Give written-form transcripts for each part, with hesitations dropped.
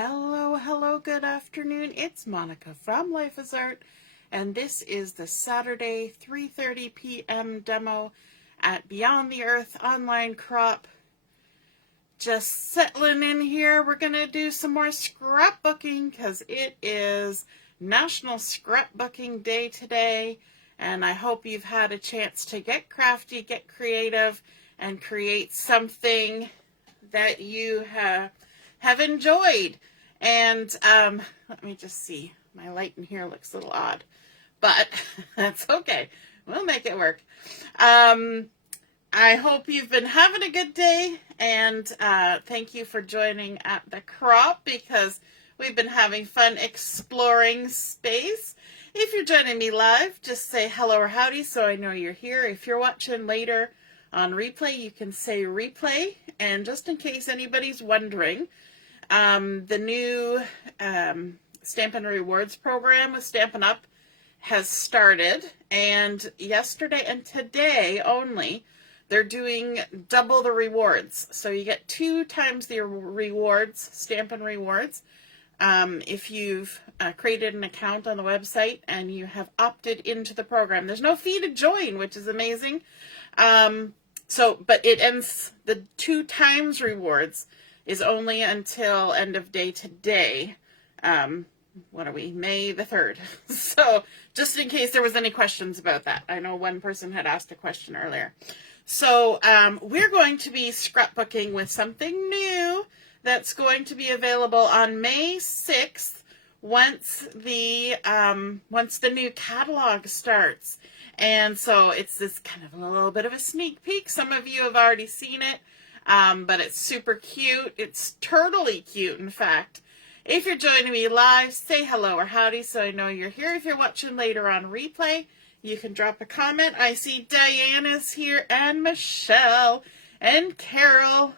Hello, hello, good afternoon. It's Monica from Life is Art, and this is the Saturday 3:30 p.m. demo at Beyond the Earth Online Crop. Just settling in here. We're going to do some more scrapbooking because it is National Scrapbooking Day today, and I hope you've had a chance to get crafty, get creative, and create something that you have enjoyed. And let me just see. My light in here looks a little odd, but that's okay. We'll make it work. I hope you've been having a good day, and thank you for joining at the crop because we've been having fun exploring space. If you're joining me live, just say hello or howdy so I know you're here. If you're watching later on replay, you can say replay. And just in case anybody's wondering, the new Stampin' Rewards program with Stampin' Up has started, and yesterday and today only, they're doing double the rewards. So you get 2 times the rewards, Stampin' Rewards, if you've created an account on the website and you have opted into the program. There's no fee to join, which is amazing. But it ends, the 2 times rewards is only until end of day today. What are we? May the 3rd. So just in case there was any questions about that. I know one person had asked a question earlier. So we're going to be scrapbooking with something new that's going to be available on May 6th once the new catalog starts. And so it's this kind of a little bit of a sneak peek. Some of you have already seen it, but it's super cute. It's Turtley Cute, in fact. If you're joining me live, say hello or howdy so I know you're here. If you're watching later on replay, you can drop a comment. I see Diana's here and Michelle and Carol.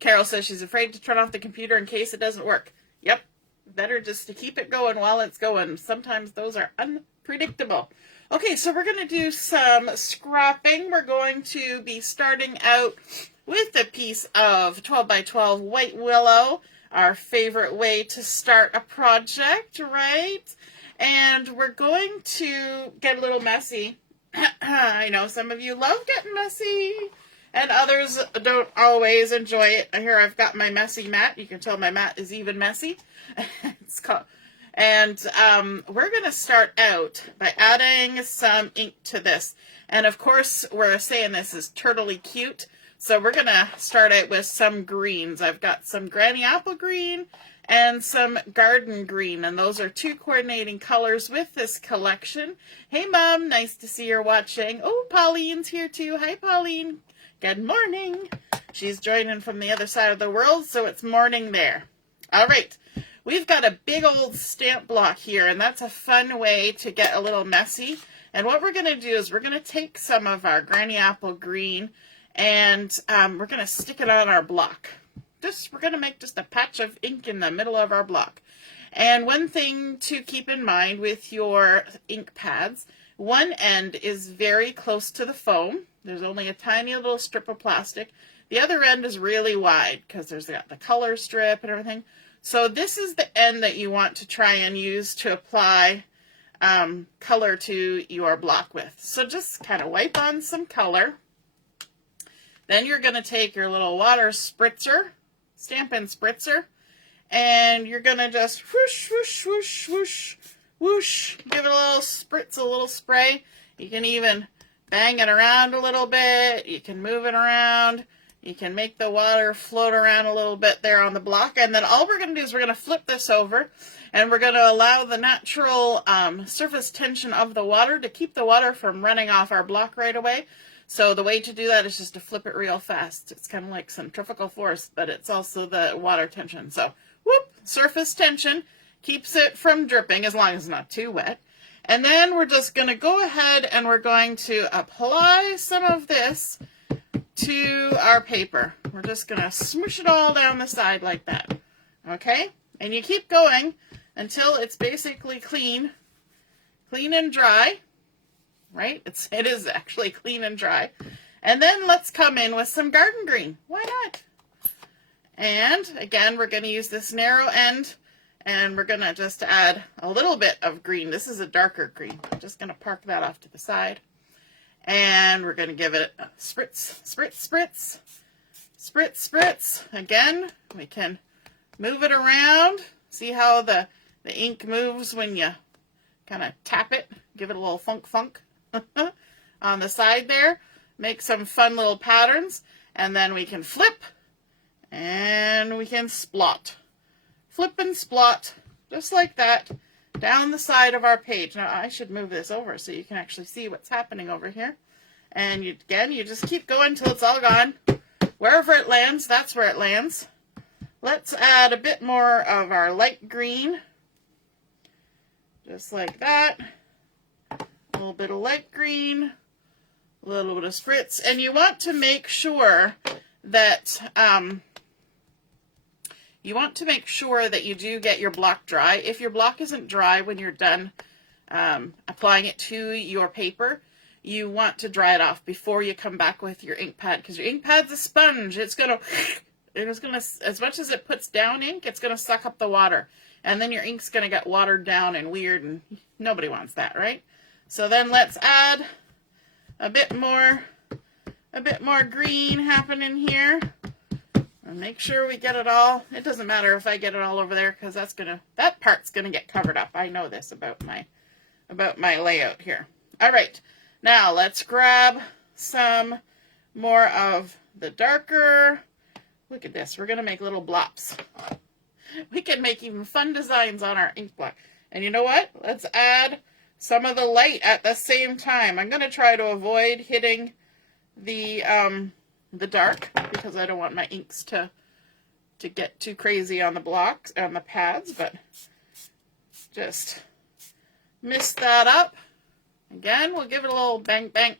Carol says she's afraid to turn off the computer in case it doesn't work. Yep, better just to keep it going while it's going. Sometimes those are unpredictable. Okay, so we're going to do some scrapping. We're going to be starting out with a piece of 12 by 12 white willow, our favorite way to start a project, right? And we're going to get a little messy. I know some of you love getting messy, and others don't always enjoy it. Here I've got my messy mat. You can tell my mat is even messy. And we're going to start out by adding some ink to this. And of course, we're saying this is Turtley Cute. So we're going to start out with some greens. I've got some Granny Apple Green and some Garden Green. And those are 2 coordinating colors with this collection. Hey, Mom. Nice to see you're watching. Oh, Pauline's here too. Hi, Pauline. Good morning. She's joining from the other side of the world, so it's morning there. All right. We've got a big old stamp block here, and that's a fun way to get a little messy. And what we're going to do is we're going to take some of our Granny Apple Green, and we're going to stick it on our block. We're going to make just a patch of ink in the middle of our block. And one thing to keep in mind with your ink pads, one end is very close to the foam. There's only a tiny little strip of plastic. The other end is really wide because there's got the color strip and everything. So this is the end that you want to try and use to apply color to your block with. So just kind of wipe on some color. Then you're going to take your little water spritzer, Stampin' spritzer, and you're going to just whoosh, whoosh, whoosh, whoosh, whoosh. Give it a little spritz, a little spray. You can even bang it around a little bit. You can move it around. You can make the water float around a little bit there on the block. And then all we're going to do is we're going to flip this over. And we're going to allow the natural surface tension of the water to keep the water from running off our block right away. So the way to do that is just to flip it real fast. It's kind of like centrifugal force, but it's also the water tension. So, whoop, surface tension keeps it from dripping as long as it's not too wet. And then we're just going to go ahead and we're going to apply some of this to our paper. We're just going to smoosh it all down the side like that. Okay? And you keep going until it's basically clean and dry. Right? It is actually clean and dry. And then let's come in with some garden green. Why not? And again, we're going to use this narrow end, and we're going to just add a little bit of green. This is a darker green. I'm just going to park that off to the side. And we're going to give it a spritz, spritz, spritz, spritz, spritz. Again, we can move it around. See how the ink moves when you kind of tap it? Give it a little funk funk on the side there. Make some fun little patterns. And then we can flip and we can splot. Flip and splot, just like that, down the side of our page. Now, I should move this over so you can actually see what's happening over here. And you just keep going till it's all gone. Wherever it lands, that's where it lands. Let's add a bit more of our light green. Just like that. A little bit of light green. A little bit of spritz. And you want to make sure that you do get your block dry. If your block isn't dry when you're done applying it to your paper, you want to dry it off before you come back with your ink pad, because your ink pad's a sponge. It's gonna, as much as it puts down ink, it's gonna suck up the water, and then your ink's gonna get watered down and weird, and nobody wants that, right? So then let's add a bit more green happening here, and make sure we get it all. It doesn't matter if I get it all over there, because that part's gonna get covered up. I know this about my layout here. All right. Now, let's grab some more of the darker. Look at this. We're going to make little blops. We can make even fun designs on our ink block. And you know what? Let's add some of the light at the same time. I'm going to try to avoid hitting the dark, because I don't want my inks to get too crazy on the blocks, on the pads, but just mist that up. Again, we'll give it a little bang, bang,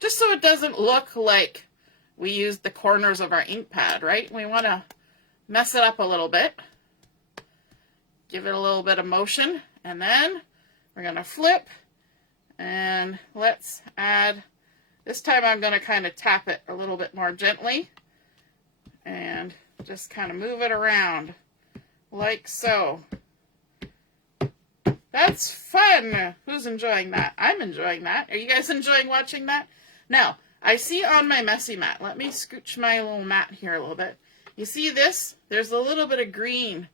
just so it doesn't look like we used the corners of our ink pad, right? We want to mess it up a little bit. Give it a little bit of motion, and then we're going to flip, and let's add, this time I'm going to kind of tap it a little bit more gently, and just kind of move it around, like so. That's fun. Who's enjoying that? I'm enjoying that. Are you guys enjoying watching that? Now, I see on my messy mat, let me scooch my little mat here a little bit. You see this? There's a little bit of green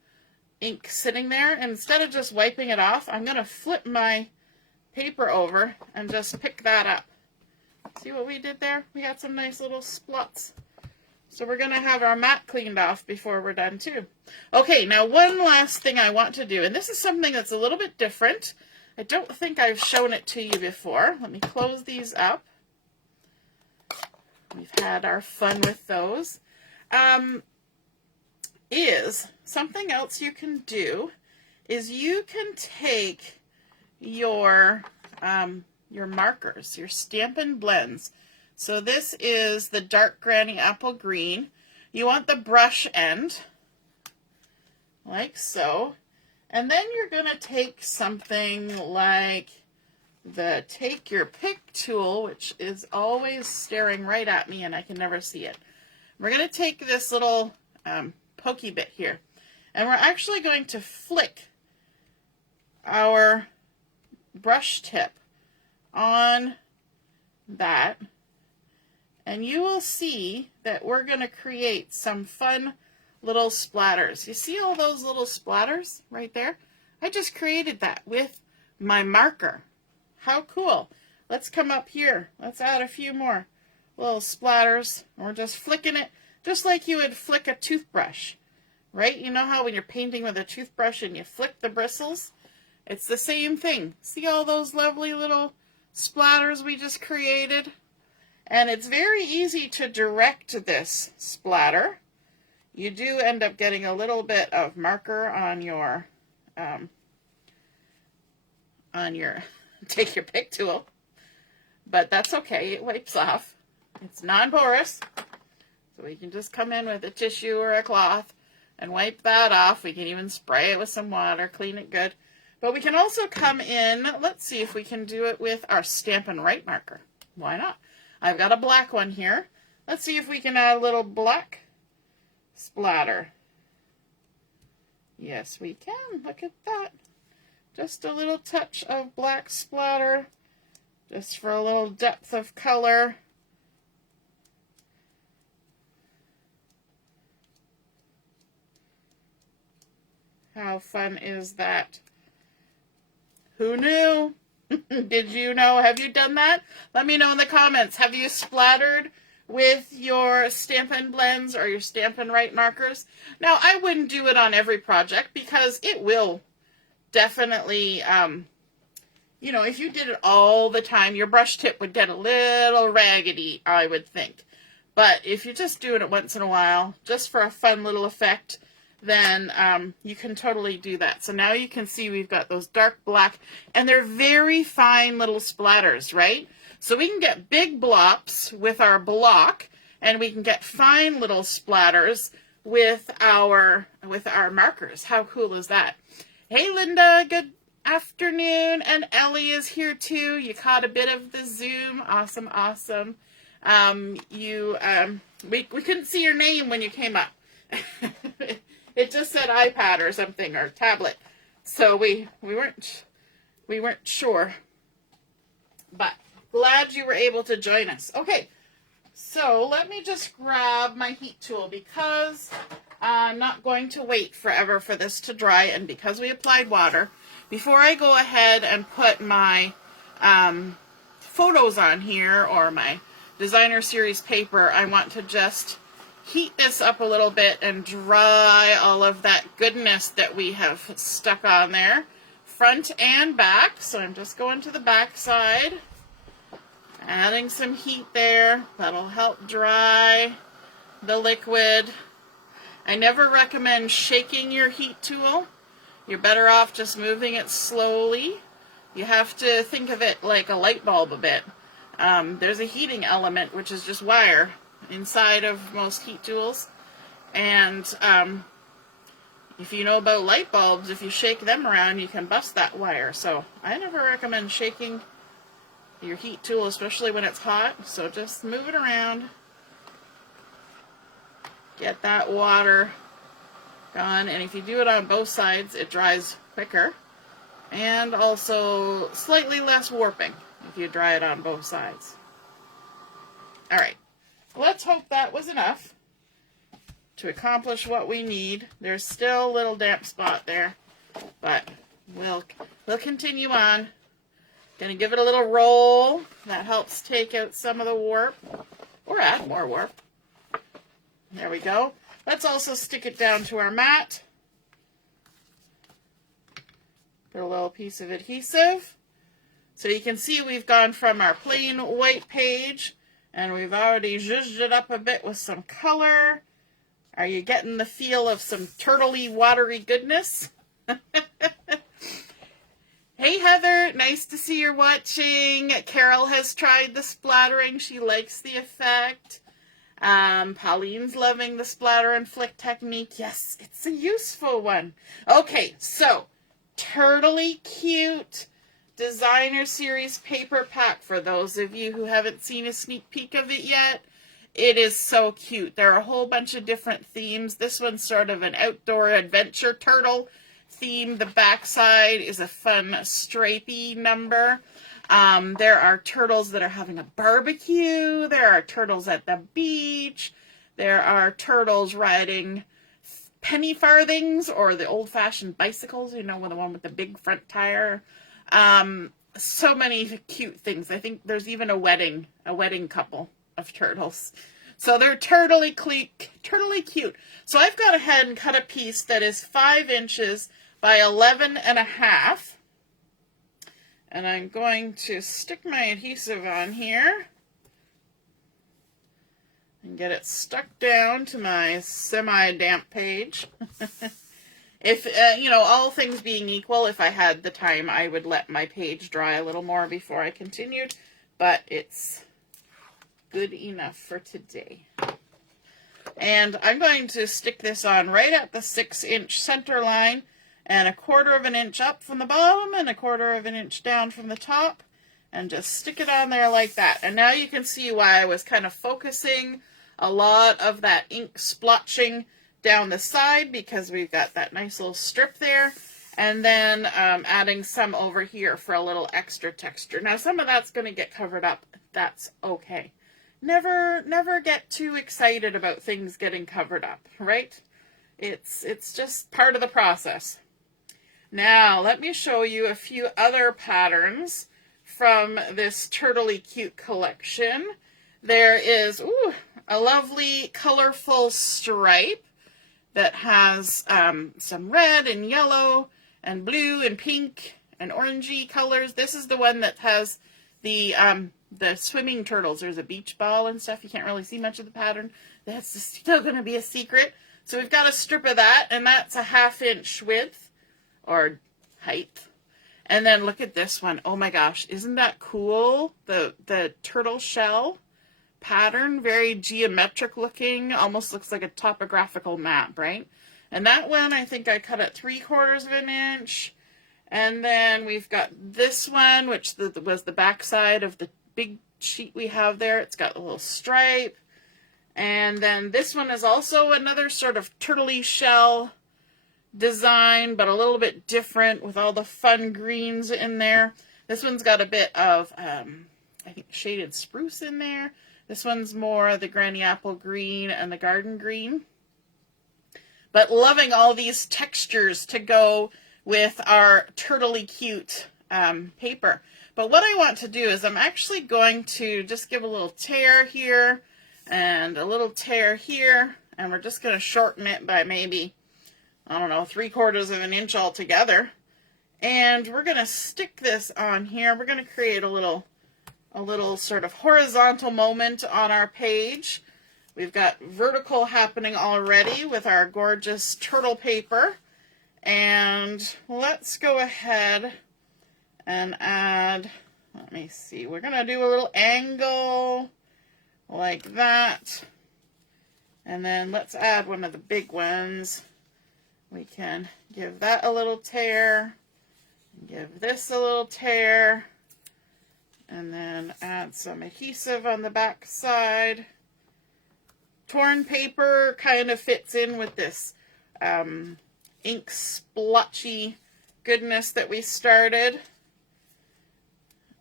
ink sitting there. And instead of just wiping it off, I'm going to flip my paper over and just pick that up. See what we did there? We got some nice little splots. So we're going to have our mat cleaned off before we're done too. Okay, now one last thing I want to do, and this is something that's a little bit different. I don't think I've shown it to you before. Let me close these up. We've had our fun with those. Is something else you can do is you can take your markers, your Stampin' blends. So this is the dark Granny Apple Green. You want the brush end, like so. And then you're going to take something like the Take Your Pick tool, which is always staring right at me and I can never see it. We're going to take this little pokey bit here, and we're actually going to flick our brush tip on that. And you will see that we're going to create some fun little splatters. You see all those little splatters right there? I just created that with my marker. How cool. Let's come up here. Let's add a few more little splatters. We're just flicking it just like you would flick a toothbrush, right? You know how when you're painting with a toothbrush and you flick the bristles? It's the same thing. See all those lovely little splatters we just created? And it's very easy to direct this splatter. You do end up getting a little bit of marker on your Take Your Pick tool, but that's okay. It wipes off. It's non-porous, so we can just come in with a tissue or a cloth and wipe that off. We can even spray it with some water, clean it good. But we can also come in, let's see if we can do it with our Stampin' Right marker. Why not? I've got a black one here. Let's see if we can add a little black splatter. Yes, we can. Look at that. Just a little touch of black splatter, just for a little depth of color. How fun is that? Who knew? Did you know? Have you done that? Let me know in the comments. Have you splattered with your Stampin' blends or your Stampin' Write markers? Now, I wouldn't do it on every project because it will definitely, you know, if you did it all the time, your brush tip would get a little raggedy, I would think. But if you're just doing it once in a while, just for a fun little effect, then you can totally do that. So now you can see we've got those dark black, and they're very fine little splatters, right? So we can get big blops with our block, and we can get fine little splatters with our markers. How cool is that? Hey, Linda, good afternoon. And Ellie is here too. You caught a bit of the Zoom. Awesome, awesome. We couldn't see your name when you came up. It just said iPad or something, or tablet. So we weren't sure. But glad you were able to join us. Okay, so let me just grab my heat tool because I'm not going to wait forever for this to dry, and because we applied water, before I go ahead and put my photos on here or my designer series paper, I want to just heat this up a little bit and dry all of that goodness that we have stuck on there, front and back. So I'm just going to the back side, adding some heat there. That'll help dry the liquid. I never recommend shaking your heat tool. You're better off just moving it slowly. You have to think of it like a light bulb a bit. There's a heating element, which is just wire, inside of most heat tools. And if you know about light bulbs, if you shake them around, you can bust that wire. So I never recommend shaking your heat tool, especially when it's hot. So just move it around. Get that water gone. And if you do it on both sides, it dries quicker. And also slightly less warping if you dry it on both sides. All right. Let's hope that was enough to accomplish what we need. There's still a little damp spot there, but we'll continue on. Gonna give it a little roll. That helps take out some of the warp, or add more warp. There we go. Let's also stick it down to our mat. Put a little piece of adhesive. So you can see we've gone from our plain white page, and we've already zhuzhed it up a bit with some color. Are you getting the feel of some turtley, watery goodness? Hey, Heather. Nice to see you're watching. Carol has tried the splattering. She likes the effect. Pauline's loving the splatter and flick technique. Yes, it's a useful one. Okay, so Turtley Cute Designer Series paper pack. For those of you who haven't seen a sneak peek of it yet, it is so cute. There are a whole bunch of different themes. This one's sort of an outdoor adventure turtle theme. The backside is a fun stripy number. There are turtles that are having a barbecue. There are turtles at the beach. There are turtles riding penny farthings, or the old-fashioned bicycles, you know, the one with the big front tire. So many cute things. I think there's even a wedding couple of turtles. So they're turtley cute. So I've gone ahead and cut a piece that is 5 inches by 11.5. And I'm going to stick my adhesive on here and get it stuck down to my semi-damp page. If, you know, all things being equal, if I had the time, I would let my page dry a little more before I continued, but it's good enough for today. And I'm going to stick this on right at the 6-inch center line, and 1/4 of an inch up from the bottom and 1/4 of an inch down from the top, and just stick it on there like that. And now you can see why I was kind of focusing a lot of that ink splotching down the side because we've got that nice little strip there. And then adding some over here for a little extra texture. Now some of that's going to get covered up. That's okay. Never get too excited about things getting covered up, right? It's just part of the process. Now let me show you a few other patterns from this Turtley Cute collection. There is a lovely colorful stripe that has some red and yellow and blue and pink and orangey colors. This is the one that has the swimming turtles. There's a beach ball and stuff. You can't really see much of the pattern. That's still going to be a secret. So we've got a strip of that, and that's a 1/2 inch width or height. And then look at this one. Oh my gosh, isn't that cool? The turtle shell pattern, very geometric looking, almost looks like a topographical map, right? And that one I think I cut at 3/4 of an inch. And then we've got this one, which was the back side of the big sheet we have there. It's got a little stripe. And then this one is also another sort of turtley shell design, but a little bit different with all the fun greens in there. This one's got a bit of, I think, shaded spruce in there. This one's more the granny apple green and the garden green. But loving all these textures to go with our Turtley Cute paper. But what I want to do is I'm actually going to just give a little tear here and a little tear here. And we're just going to shorten it by maybe, I don't know, 3/4 of an inch altogether. And we're going to stick this on here. We're going to create a little sort of horizontal moment on our page. We've got vertical happening already with our gorgeous turtle paper. And let's go ahead and add, let me see, we're going to do a little angle like that. And then let's add one of the big ones. We can give that a little tear, give this a little tear, and then add some adhesive on the back side. Torn paper kind of fits in with this ink splotchy goodness that we started.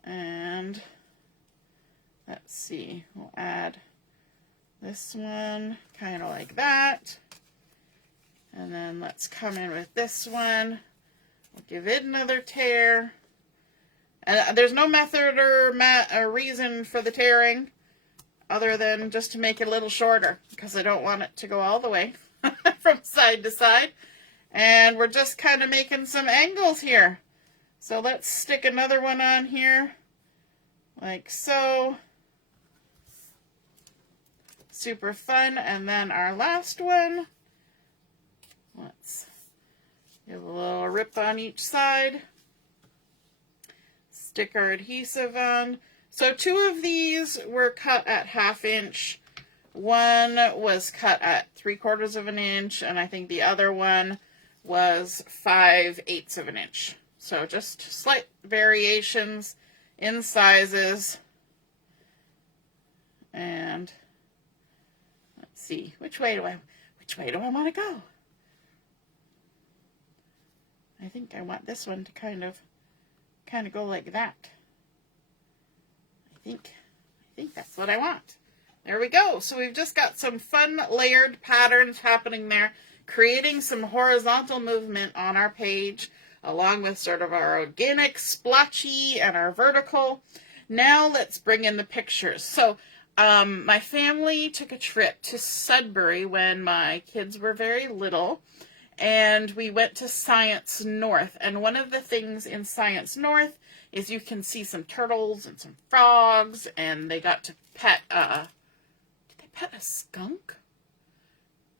And let's see, we'll add this one kind of like that. And then let's come in with this one. We'll give it another tear. And there's no method or reason for the tearing other than just to make it a little shorter because I don't want it to go all the way from side to side. And we're just kind of making some angles here. So let's stick another one on here like so. Super fun. And then our last one. Let's give a little rip on each side. Stick our adhesive on. So 2 of these were cut at 1/2 inch. One was cut at 3/4 of an inch, and I think the other one was 5/8 of an inch. So just slight variations in sizes. And let's see, which way do I want to go? I think I want this one to kind of go like that. I think that's what I want. There we go. So we've just got some fun layered patterns happening there, creating some horizontal movement on our page, along with sort of our organic splotchy and our vertical. Now let's bring in the pictures. So my family took a trip to Sudbury when my kids were very little, and we went to Science North. And one of the things in Science North is you can see some turtles and some frogs, and they got to pet, did they pet a skunk?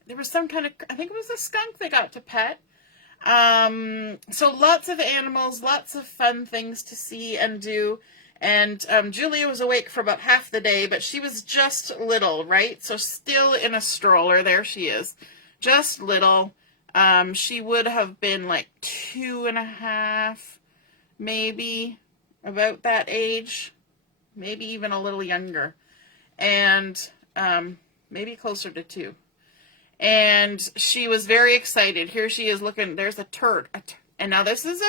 There was some kind of, I think it was a skunk they got to pet. So lots of animals, lots of fun things to see and do. And Julia was awake for about half the day, but she was just little, right? So still in a stroller. There she is. Just little. She would have been like 2.5, maybe, about that age. Maybe even a little younger. And maybe closer to 2. and she was very excited. Here she is looking, there's a turd. And now this is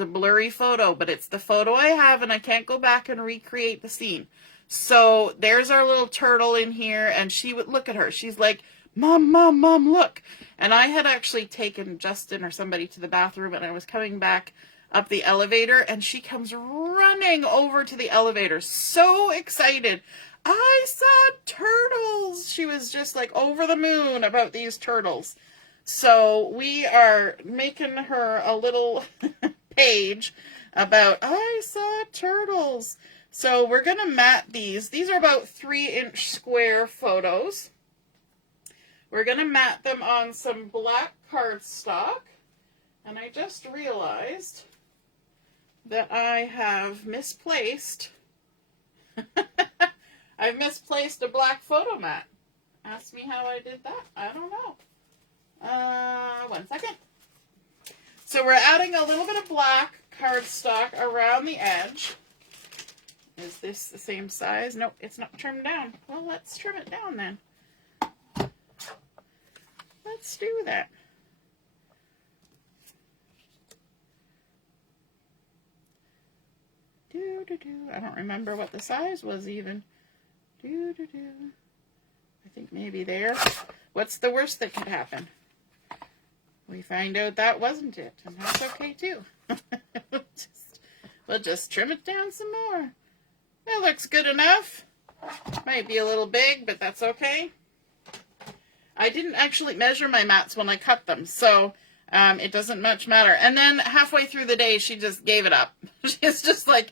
a blurry photo, but it's the photo I have, and I can't go back and recreate the scene. So there's our little turtle in here, and she would look at her. She's like, Mom, Mom, Mom, look. And I had actually taken Justin or somebody to the bathroom, and I was coming back up the elevator, and she comes running over to the elevator, so excited. I saw turtles. She was just like over the moon about these turtles. So we are making her a little page about, I saw turtles. So we're going to mat these. These are about 3-inch square photos. We're going to mat them on some black cardstock. And I just realized that I have misplaced, I've misplaced a black photo mat. Ask me how I did that. I don't know. 1 second. So we're adding a little bit of black cardstock around the edge. Is this the same size? Nope, it's not trimmed down. Well, let's trim it down then. Let's do that. I don't remember what the size was even. I think maybe there. What's the worst that could happen? We find out that wasn't it, and that's okay too. We'll just trim it down some more. That looks good enough. Might be a little big, but that's okay. I didn't actually measure my mats when I cut them, so it doesn't much matter. And then halfway through the day, she just gave it up. She's just like,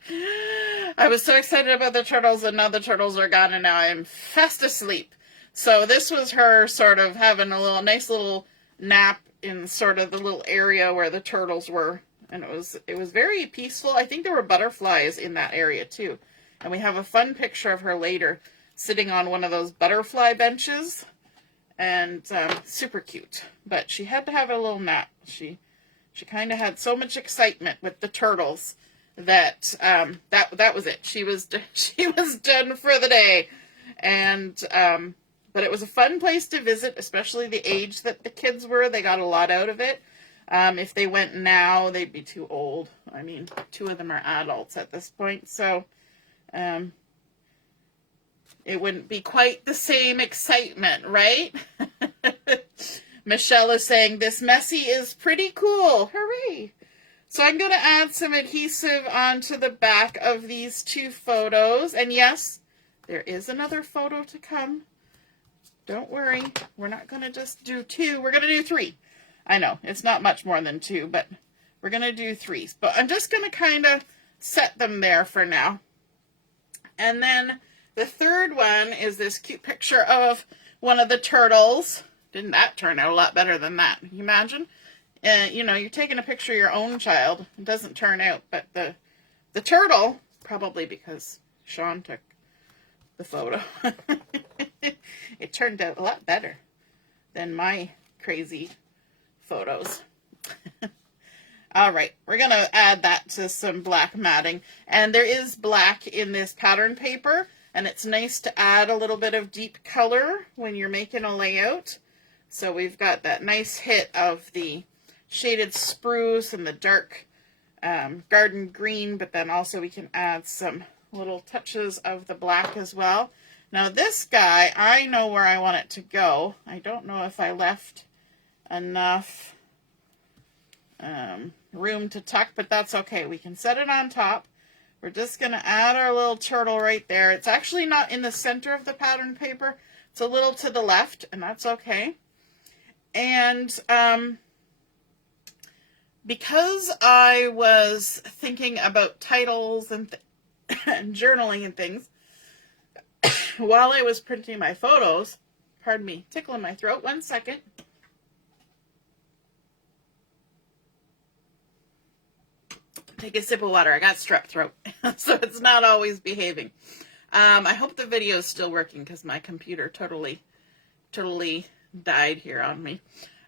I was so excited about the turtles, and now the turtles are gone, and now I'm fast asleep. So this was her sort of having a nice little nap in sort of the little area where the turtles were. And it was very peaceful. I think there were butterflies in that area too. And we have a fun picture of her later sitting on one of those butterfly benches. And super cute. But she had to have a little nap. She kind of had so much excitement with the turtles that that was it. She was done for the day. And but it was a fun place to visit, especially the age that the kids were. They got a lot out of it. If they went now, they'd be too old. I mean, 2 of them are adults at this point, so it wouldn't be quite the same excitement, right? Michelle is saying, this messy is pretty cool. Hooray! So I'm going to add some adhesive onto the back of these 2 photos. And yes, there is another photo to come. Don't worry. We're not going to just do 2. We're going to do 3. I know, it's not much more than 2, but we're going to do 3. But I'm just going to kind of set them there for now. And then the third one is this cute picture of one of the turtles. Didn't that turn out a lot better than that? Can you imagine? You know, you're taking a picture of your own child. It doesn't turn out, but the turtle, probably because Sean took the photo, it turned out a lot better than my crazy photos. All right, we're going to add that to some black matting. And there is black in this pattern paper, and it's nice to add a little bit of deep color when you're making a layout. So we've got that nice hit of the shaded spruce and the dark garden green, but then also we can add some little touches of the black as well. Now this guy, I know where I want it to go. I don't know if I left enough room to tuck, but that's okay. We can set it on top. We're just going to add our little turtle right there. It's actually not in the center of the pattern paper. It's a little to the left, and that's okay. And because I was thinking about titles and journaling and things while I was printing my photos, pardon me, tickling my throat, 1 second. Take a sip of water. I got strep throat, so it's not always behaving. I hope the video is still working because my computer totally died here on me.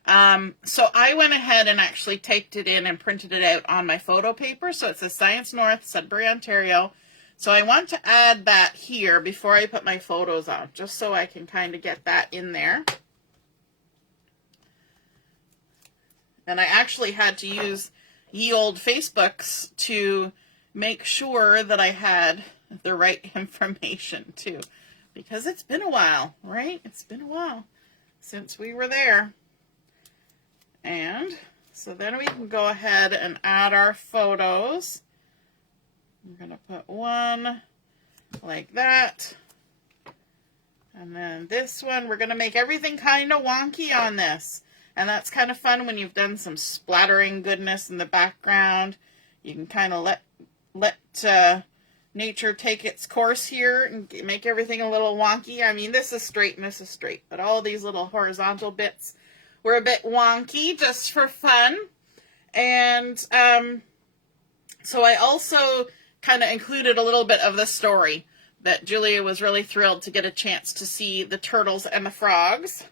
So I went ahead and actually typed it in and printed it out on my photo paper. So it says Science North, Sudbury, Ontario. So I want to add that here before I put my photos on, just so I can kind of get that in there. And I actually had to use ye old Facebooks to make sure that I had the right information too. Because it's been a while, right? It's been a while since we were there. And so then we can go ahead and add our photos. I'm going to put one like that. And then this one, we're going to make everything kind of wonky on this. And that's kind of fun when you've done some splattering goodness in the background. You can kind of let nature take its course here and make everything a little wonky. I mean, this is straight and this is straight, but all these little horizontal bits were a bit wonky just for fun. And so I also kind of included a little bit of the story that Julia was really thrilled to get a chance to see the turtles and the frogs.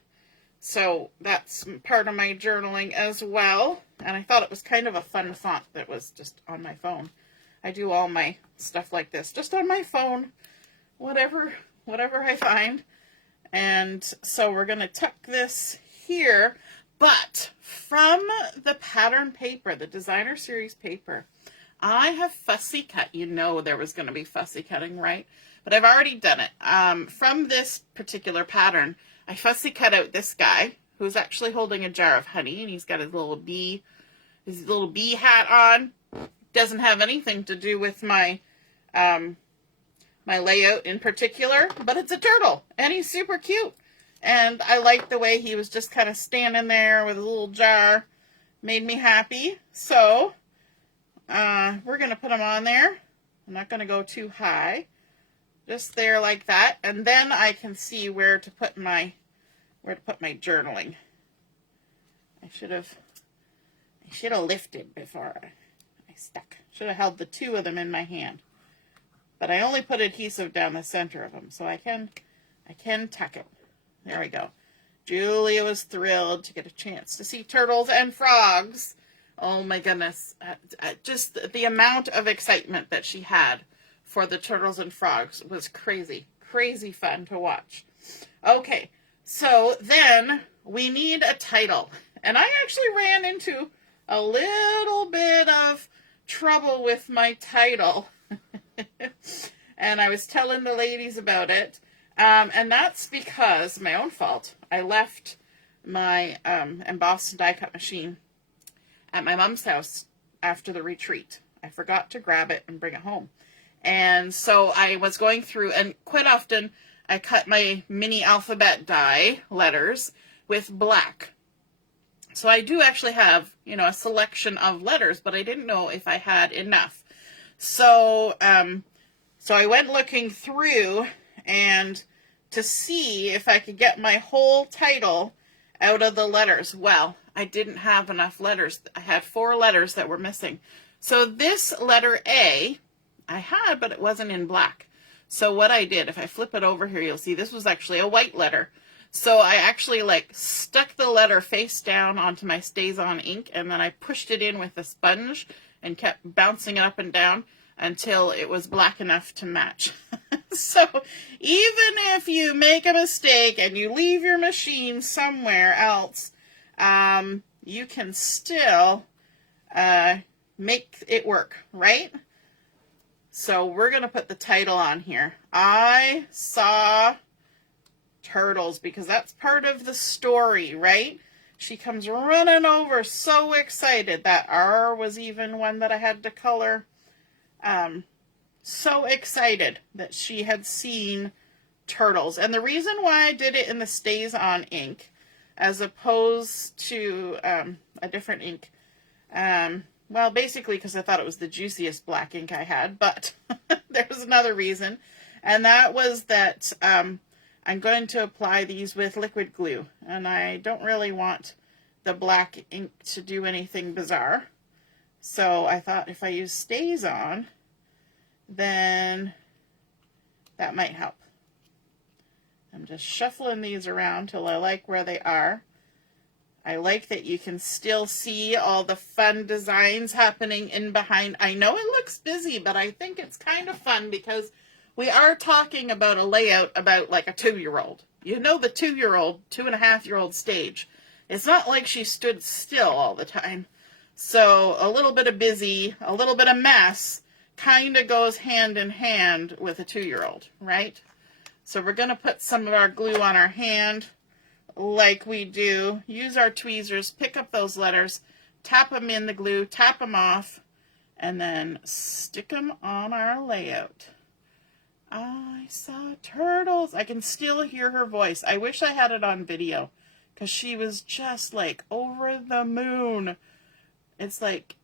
So that's part of my journaling as well. And I thought it was kind of a fun font that was just on my phone. I do all my stuff like this just on my phone, whatever I find. And so we're going to tuck this here. But from the pattern paper, the designer series paper, I have fussy cut. You know there was going to be fussy cutting, right? But I've already done it. From this particular pattern, I fussy cut out this guy who's actually holding a jar of honey, and he's got his little bee hat on. Doesn't have anything to do with my my layout in particular, but it's a turtle, and he's super cute. And I like the way he was just kind of standing there with a little jar. Made me happy. So we're going to put him on there. I'm not going to go too high. Just there like that. And then I can see where to put my journaling. I should have lifted before I stuck. Should have held the two of them in my hand. But I only put adhesive down the center of them, so I can tuck it. There we go. Julia was thrilled to get a chance to see turtles and frogs. Oh my goodness. Just the amount of excitement that she had for the turtles and frogs was crazy. Crazy fun to watch. Okay, so then we need a title. And I actually ran into a little bit of trouble with my title. And I was telling the ladies about it. And that's because, my own fault, I left my embossed and die cut machine at my mom's house after the retreat. I forgot to grab it and bring it home. And so I was going through, and quite often I cut my mini alphabet die letters with black. So I do actually have, a selection of letters, but I didn't know if I had enough. So, so I went looking through and to see if I could get my whole title out of the letters. Well, I didn't have enough letters. I had 4 letters that were missing. So this letter A, I had, but it wasn't in black. So what I did, if I flip it over here, you'll see this was actually a white letter. So I actually stuck the letter face down onto my Stays On ink, and then I pushed it in with a sponge and kept bouncing it up and down until it was black enough to match. So even if you make a mistake and you leave your machine somewhere else, you can still make it work, right? So we're going to put the title on here. I saw turtles, because that's part of the story, right? She comes running over so excited. That R was even one that I had to color. So excited that she had seen turtles. And the reason why I did it in the Stays On ink as opposed to a different ink, well, basically because I thought it was the juiciest black ink I had, but there was another reason, and that was that I'm going to apply these with liquid glue, and I don't really want the black ink to do anything bizarre. So I thought if I use Stays On, then that might help. I'm just shuffling these around till I like where they are. I like that you can still see all the fun designs happening in behind. I know it looks busy, but I think it's kind of fun because we are talking about a layout about like a 2-year-old. You know, the 2-year-old, 2.5-year-old stage It's not like she stood still all the time. So a little bit of busy, a little bit of mess kind of goes hand in hand with a 2-year-old, right? So we're going to put some of our glue on our hand like we do. Use our tweezers, pick up those letters, tap them in the glue, tap them off, and then stick them on our layout. I saw turtles. I can still hear her voice. I wish I had it on video because she was just like over the moon. It's like,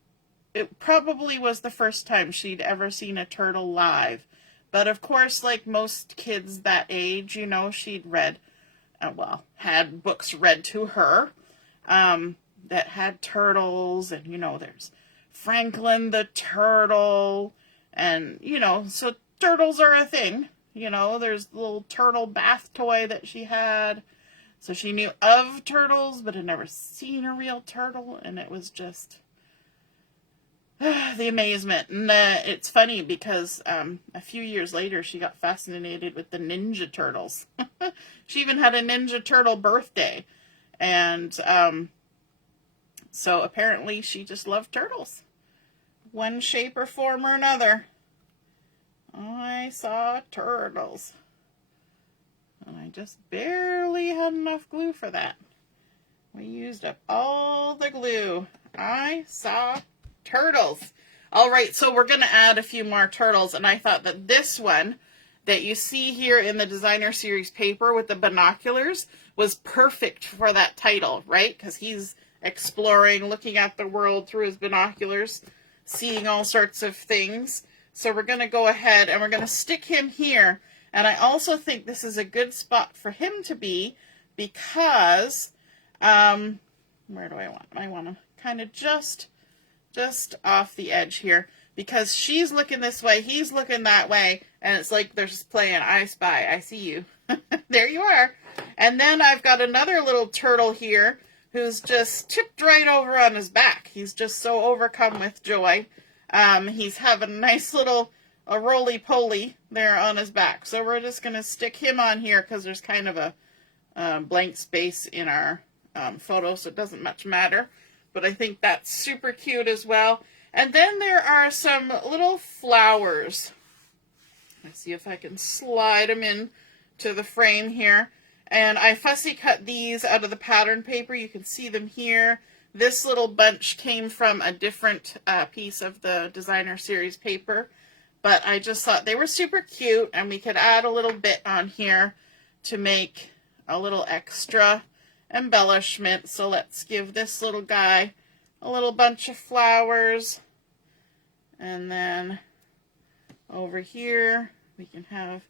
it probably was the first time she'd ever seen a turtle live. But of course, like most kids that age, you know, she'd read, well, had books read to her that had turtles. And, you know, there's Franklin the Turtle. And, you know, so turtles are a thing. You know, there's the little turtle bath toy that she had. So she knew of turtles, but had never seen a real turtle. And it was just the amazement. And it's funny because a few years later, she got fascinated with the Ninja Turtles. She even had a Ninja Turtle birthday. And so apparently she just loved turtles. One shape or form or another. I saw turtles. And I just barely had enough glue for that. We used up all the glue. I saw turtles. All right, so we're going to add a few more turtles. And I thought that this one that you see here in the designer series paper with the binoculars was perfect for that title, right? Because he's exploring, looking at the world through his binoculars, seeing all sorts of things. So we're going to go ahead and we're going to stick him here. And I also think this is a good spot for him to be because, where do I want? I want to kind of just off the edge here because she's looking this way, he's looking that way, and it's like they're just playing I Spy, I see you. There you are. And then I've got another little turtle here who's just tipped right over on his back. He's just so overcome with joy. He's having a nice little roly-poly there on his back. So we're just going to stick him on here because there's kind of a blank space in our photo, so it doesn't much matter. But I think that's super cute as well. And then there are some little flowers. Let's see if I can slide them in to the frame here. And I fussy cut these out of the pattern paper. You can see them here. This little bunch came from a different piece of the designer series paper. But I just thought they were super cute. And we could add a little bit on here to make a little extra embellishment. So let's give this little guy a little bunch of flowers. And then over here we can have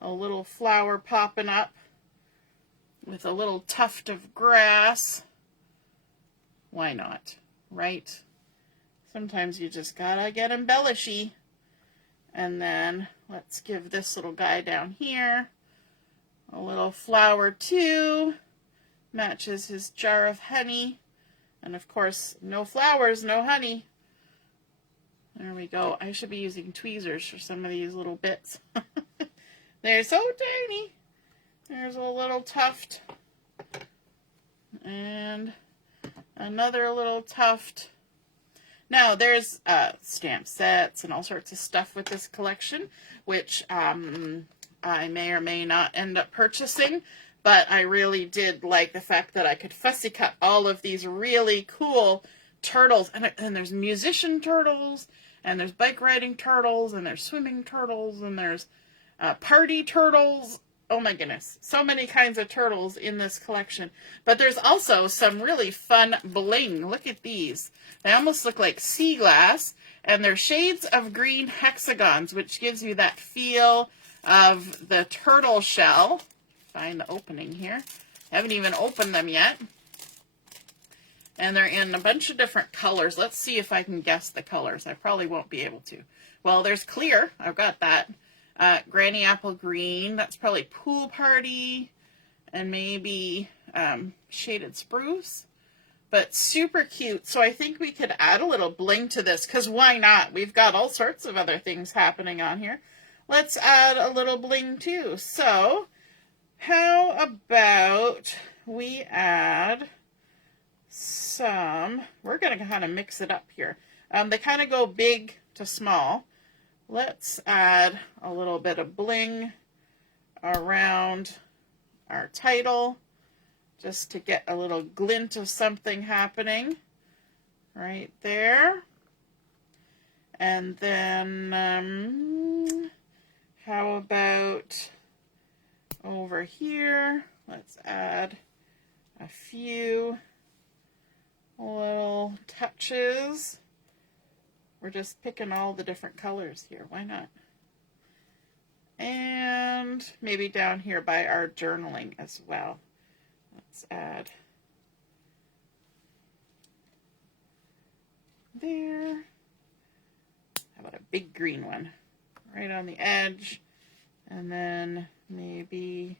a little flower popping up with a little tuft of grass. Why not, right? Sometimes you just gotta get embellishy. And then let's give this little guy down here a little flower too. Matches his jar of honey. And of course, no flowers, no honey. There we go. I should be using tweezers for some of these little bits. They're so tiny. There's a little tuft. And another little tuft. Now, there's stamp sets and all sorts of stuff with this collection, which I may or may not end up purchasing. But I really did like the fact that I could fussy cut all of these really cool turtles. And there's musician turtles, and there's bike riding turtles, and there's swimming turtles, and there's party turtles. Oh my goodness. So many kinds of turtles in this collection. But there's also some really fun bling. Look at these. They almost look like sea glass, and they're shades of green hexagons, which gives you that feel of the turtle shell. Find the opening here. Haven't even opened them yet. And they're in a bunch of different colors. Let's see if I can guess the colors. I probably won't be able to. Well, there's clear. I've got that. Granny apple green. That's probably pool party. And maybe shaded spruce. But super cute. So I think we could add a little bling to this. Because why not? We've got all sorts of other things happening on here. Let's add a little bling too. So how about we add some, we're going to kind of mix it up here. They kind of go big to small. Let's add a little bit of bling around our title just to get a little glint of something happening right there. And then how about over here? Let's add a few little touches. We're just picking all the different colors here. Why not? And maybe down here by our journaling as well. Let's add there. How about a big green one right on the edge? And then maybe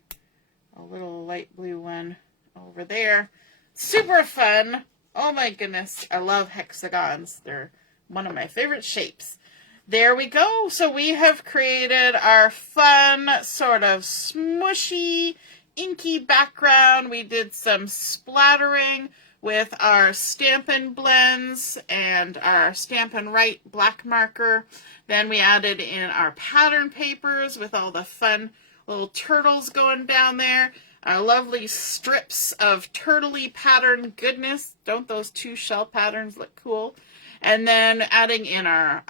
a little light blue one over there. Super fun. Oh my goodness. I love hexagons. They're one of my favorite shapes. There we go. So we have created our fun sort of smushy, inky background. We did some splattering with our Stampin' blends and our Stampin' Write black marker. Then we added in our pattern papers with all the fun little turtles going down there. Our lovely strips of turtley pattern goodness. Don't those two shell patterns look cool? And then adding in our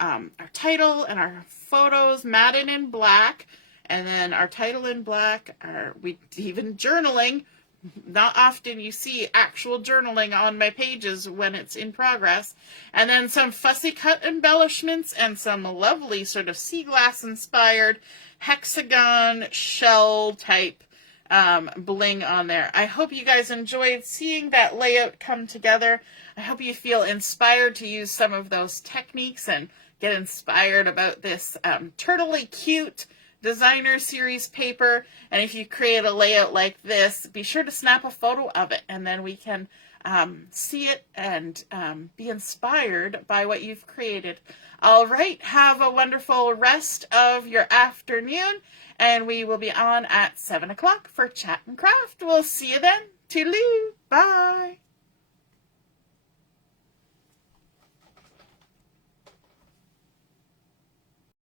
title and our photos matted in black. And then our title in black. We even journaling. Not often you see actual journaling on my pages when it's in progress. And then some fussy cut embellishments and some lovely sort of sea glass inspired hexagon shell type bling on there. I hope you guys enjoyed seeing that layout come together. I hope you feel inspired to use some of those techniques and get inspired about this Turtley Cute designer series paper. And if you create a layout like this, be sure to snap a photo of it, and then we can see it and be inspired by what you've created. All right, have a wonderful rest of your afternoon, and we will be on at 7 o'clock for Chat and Craft. We'll see you then. Toodaloo. Bye.